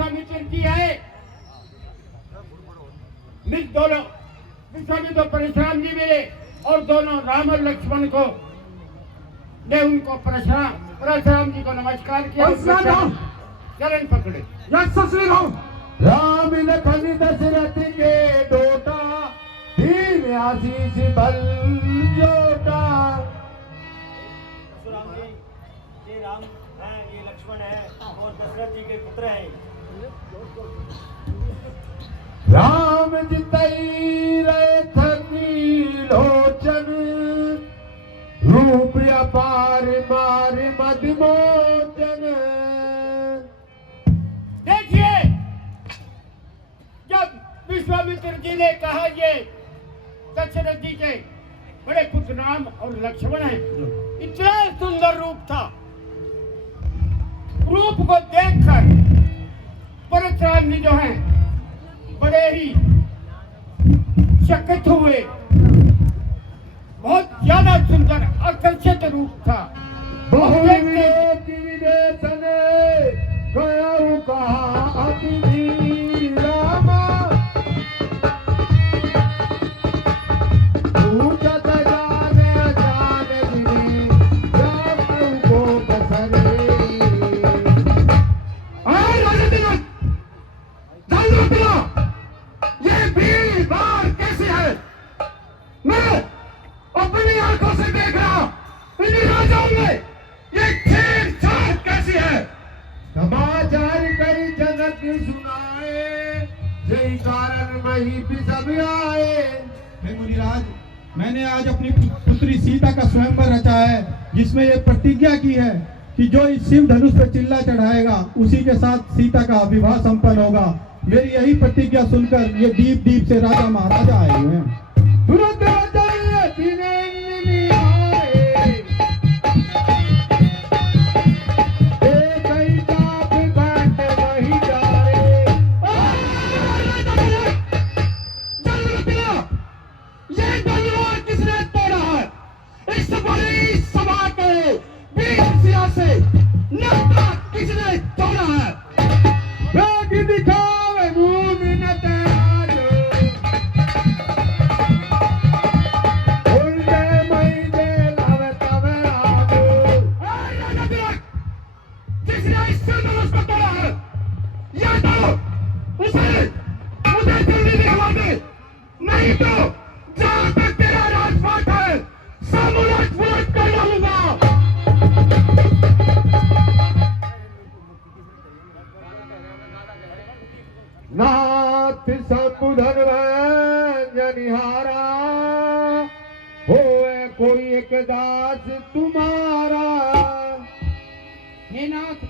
विश्वामित्र की है। दोनों विश्वामित्र परशुराम जी मिले और दोनों राम और लक्ष्मण को ने उनको परशुराम जी को नमस्कार किया, चरण पकड़े। राम लखन दशरथ के डोटा, दीन आशीष बल जोटा। परशुराम जी, ये राम है, ये लक्ष्मण है और दशरथ जी के पुत्र हैं। राम जितई रथी लोचन, रूप अपार मार मदमोचन। देखिए, जब विश्वामित्र जी ने कहा ये दशरथ जी के बड़े पुत्र राम और लक्ष्मण हैं, इतना सुंदर रूप था। रूप को देखकर परशुराम जी जो हैं बड़े ही चकित हुए। बहुत ज्यादा सुंदर आकर्षित रूप था। समाचार कई जनक सुनाए, यही कारण वही भी सब आए। हे मुनिराज, मैंने आज अपनी पुत्री सीता का स्वयंवर रचा है, जिसमें ये प्रतिज्ञा की है कि जो इस शिव धनुष पर चिल्ला चढ़ाएगा उसी के साथ सीता का विवाह संपन्न होगा। मेरी यही प्रतिज्ञा सुनकर ये दीप दीप से राजा महाराजा आए हुए हैं। नाथ समुधन जनिहारा, होए कोई एक दास तुम्हारा। हे नाथ,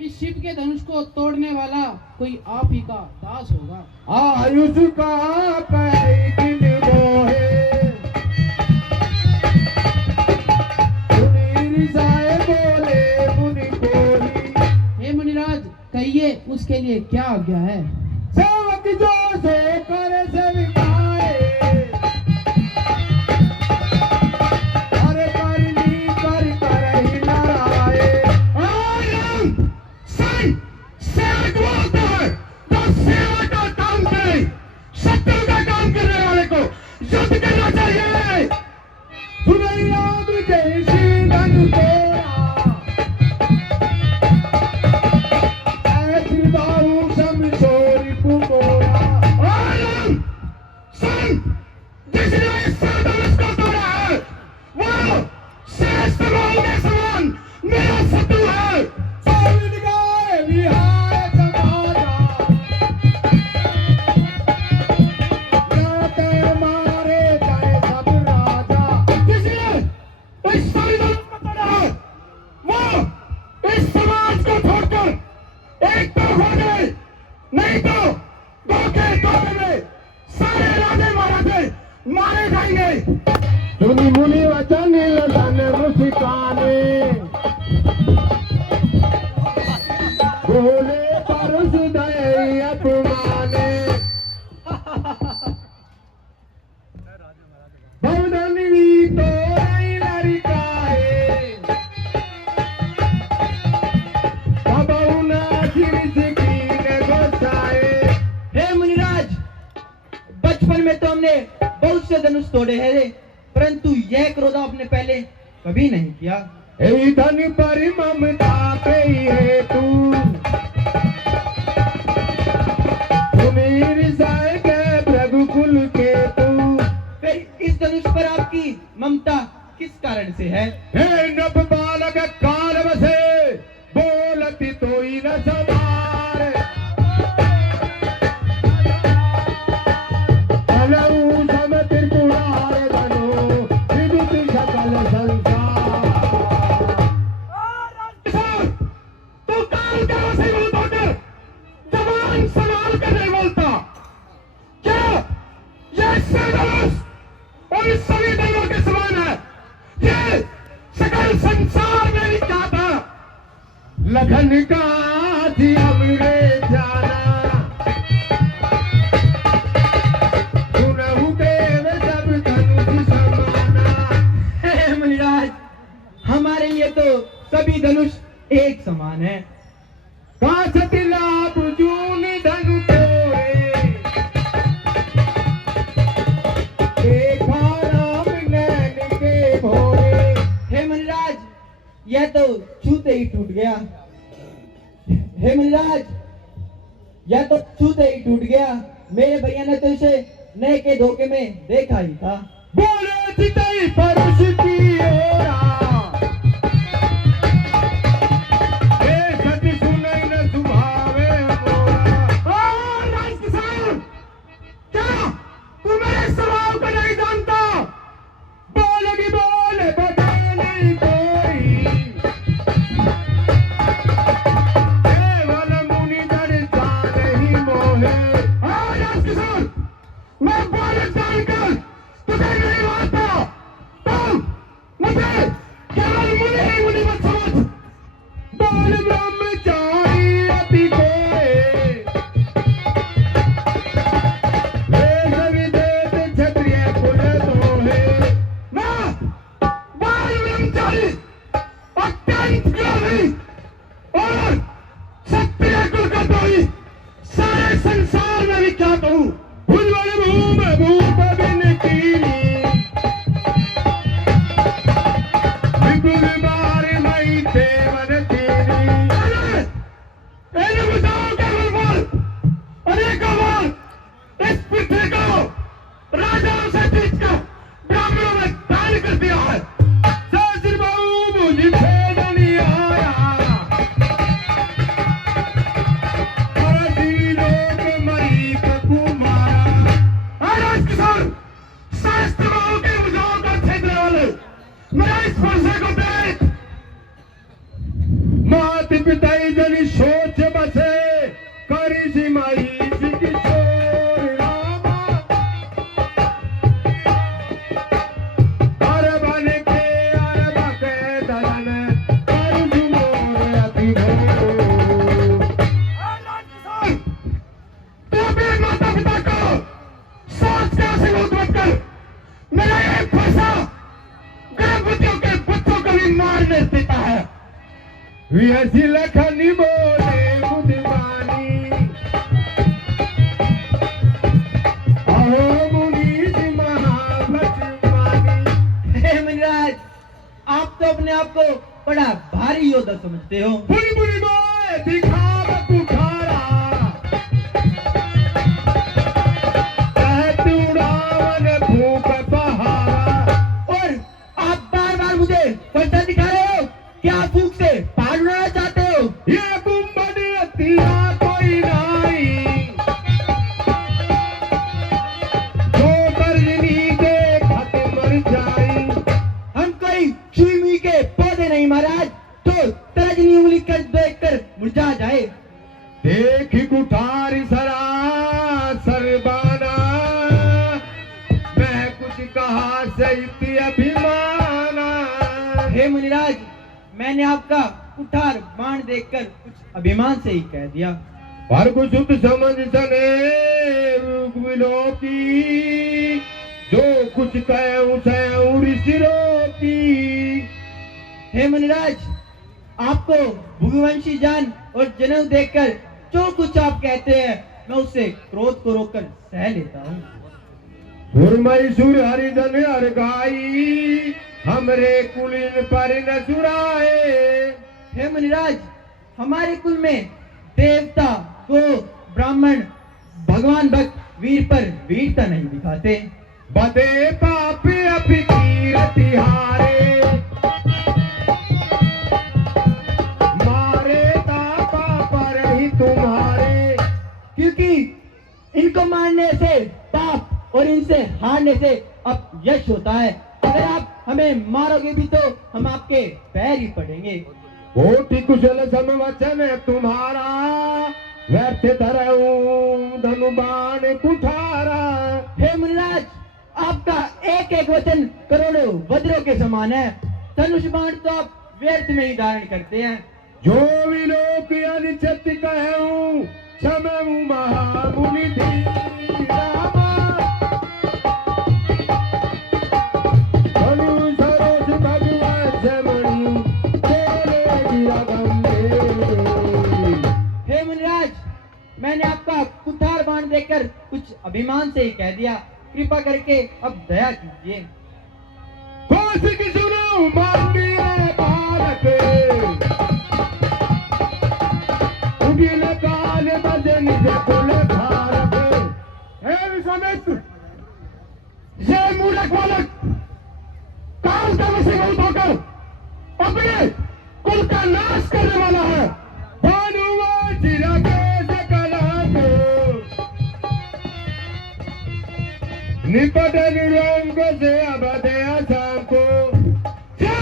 इस शिव के धनुष को तोड़ने वाला कोई आप ही का दास होगा। आयुष का कई दिन मोहे, मुनि ऋषाए बोले मुनि कोई। हे मुनिराज, कहिए उसके लिए क्या आज्ञा है। सेवक जो सो कर सेविकाए, अरे करनी कर कर ही नाराए। सेवक बोलता है तो सेवा का काम करे, शत्रु का काम करने वाले को युद्ध करना चाहिए। सुनैया जैसी धन तोरा, ऐसी बाहु समझोरी कुमोरा। सुन, जिसने इस धनुष को तोड़ा है वो श्रेष्ठ लोगों के समान मेरा शत्रु है। साविन गाए विहार समाजा, नाते मारे जाए सब राजा। जिसने इस धनुष को तोड़ा है वो इस समाज को छोड़कर एक तो हो गए, नहीं तो धोखे में सारे राजे महाराजे मारे जाएंगे। सुनी मुनि वचन लगन मुस्काने, बोले परस दय अपमाने। भवधनी तो लड़काए, कबहु ना गिर सकीन हमने बहुत से धनुष तोड़े हैं, परंतु यह क्रोध आपने पहले कभी नहीं किया। हे धन पर ममता पे है तू, सुमीर जाए के रघुकुल के तू। फिर इस धनुष पर आपकी ममता किस कारण से है? हे नभ बालक काल बसे, बोलती तो ही न समार। अलऊ सम त्रिपुरार धनो, विदुत सकल संसार। तू काल का वसी बोल होकर जबान संभाल कर नहीं बोलता क्या? यह धनुष और इस सभी धनों के समान है। ये सकल संसार में भी क्या था? लखन का थी हमरे जाना, सुनहु देव सब धनुष समाना। हे मुनिराज, हमारे लिए तो सभी धनुष एक समान है। काशत लाभ जून धनु तोरे, देखा राम नैन के भोरे। हे मुनिराज, यह तो छूते ही टूट गया। हे मुनिराज, यह तो छूते ही टूट गया। मेरे भैया ने तो इसे नए के धोखे में देखा ही था। बोले चितई परुष की ओरा, ए सती सुनई न सुभावे मोरा। और राजकिशोर, क्या तू मेरे स्वभाव को नहीं जानता? बोलगी बोले बता नहीं कोई, केवल मुनि जन जाने मोहे। और राजकिशोर, मैं बोल जानकर तुझे नहीं मानता। तुम मुझे केवल मुनि ही मुनि मत समझ। बोल ब्रह्मचारी अति कोय, वे सभी देव क्षत्रिय कुल दोहे। मैं बाल ब्रह्मचारी, अत्यंत क्रोधी और क्षत्रिय कुल का द्रोही सारे संसार में विख्यात हूँ। भुजबल भूम भूप बिन कीनी, विपुल बार मई देवन तेरी। इन भुजाओं के बलबल अनेकों बार इस पृथ्वी को राजाओं से जीतकर ब्राह्मणों में दान कर दिया है। सहस्र बहु भुज भेदनी आया, परसी लोक मई कुमारा। और राजकिशोर, शास्त्रों के भुजाओं का छेदने वाले मेरा इस फरसे को देख। मात पिताई जनि सोच बसे, करी सिमाई किशोर रामा। अर बन के अर बके दलन, कर जुमोर अति घोर। और राजकिशोर, तू अपने माता पिता को सोच के आशीर्वाद मत कर। मेरा एक फरसा गर्भवतियों के बच्चों को भी मारने देता है। विहसी लखनी बोले बुद्धिमानी, अहो मुनीष महाभटमानी। हे मुनिराज, आप तो अपने आप को बड़ा भारी योद्धा समझते हो। बुरी बुरी बोए दिखाव कुठारा, कहत उड़ावन भूप पहाड़ा। और आप बार बार मुझे फरसा दिखा रहे हो। क्या आप फूंक से पहाड़ उड़ाना चाहते हो? ये बुम्बन अतिया कोई नाई, जो करनी देखत मर जाई। हम कोई छुई मुई के पौधे नहीं महाराज, तो तर्जनी उंगली कर देखकर मुरझा जाए। देख कुठारी सरा सरबाना, मैं कुछ कहा सही अभिमाना। हे मुनिराज, मैंने आपका कुठार बाण देखकर कुछ अभिमान से ही कह दिया। पर कुछ सुत समझ सने विलोकी, जो कुछ कहे उसे ऋषिरों की। हे मुनिराज, आपको भूवंशी जान और जनेऊ देखकर जो कुछ आप कहते हैं मैं उससे क्रोध को रोककर सह लेता हूँ। मैसूर हरिजन हर गाई हमरे कुलीन पर न चुराए। हे मुनिराज, हमारे कुल में देवता, गो, ब्राह्मण, भगवान भक्त वीर पर वीरता नहीं दिखाते। बदे पापी अफकीर तिहारे मारे तापा पर ही तुम्हारे। क्योंकि इनको मारने से पाप और इनसे हारने से अब यश होता है। अगर आप हमें मारोगे भी तो हम आपके पैर ही पड़ेंगे। कोटि कुशल समवचन तुम्हारा व्यर्थ धरऊं धनु बाण कुठारा। हे मुनिराज, आपका एक एक वचन करोड़ों वज्रों के समान है। धनुष बाण तो आप व्यर्थ में ही धारण करते हैं। जो भी लोग अनिचत कहूं समूह महामुनि धीरामा। धनु सरोज भगवान जमणी तेरे गिरा गंभीर। हे मुनिराज, मैंने आपका कुठार बाण देखकर कुछ अभिमान से ही कह दिया। कृपा करके अब दया कीजिए। कौशिक सुनो मानवीय बालक उगिल काल बदन से कुल भारत। हे विश्वामित्र, ये मूर्ख बालक काल का वशीभूत होकर अपने कुल का नाश करने वाला है। भानुआ जिला के सकला को निपट निरंग से अबदे असम को। ये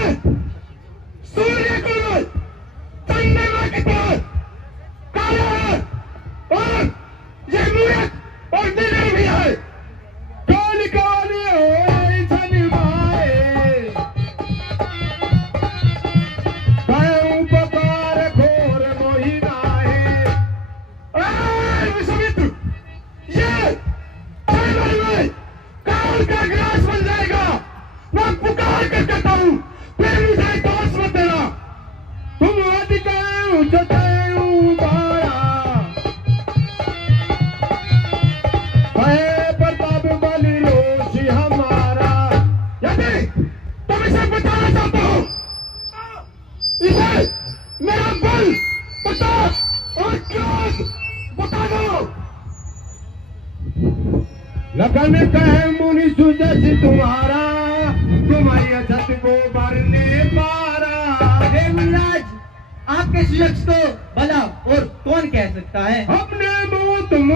सूर्य कुल में चंद्रमा की तरह काला है और ये मूर्ख और निडर भी है। काल काली हो शनिमाए कहूं पकार घोर मोहि नाहे। अरे विश्वामित्र, ये क्षण में काल का ग्रास बन जाएगा। मैं पुकार कर कहता हूँ, फिर मुझे दोष मत देना। तुम अधिकाऊ जताऊ बाया है प्रताप बलि रोषि हमारा। यदि तुम इसे बचाना चाहते हो, इसे मेरा बल, प्रताप और क्रोध बता दो। लगन कह मुनि सुजस तुम्हारा तुम्हारी अछत को बरने पारा। हे मुनिराज, आपके सुयश को भला और कौन कह सकता है। अपने मुंह तुम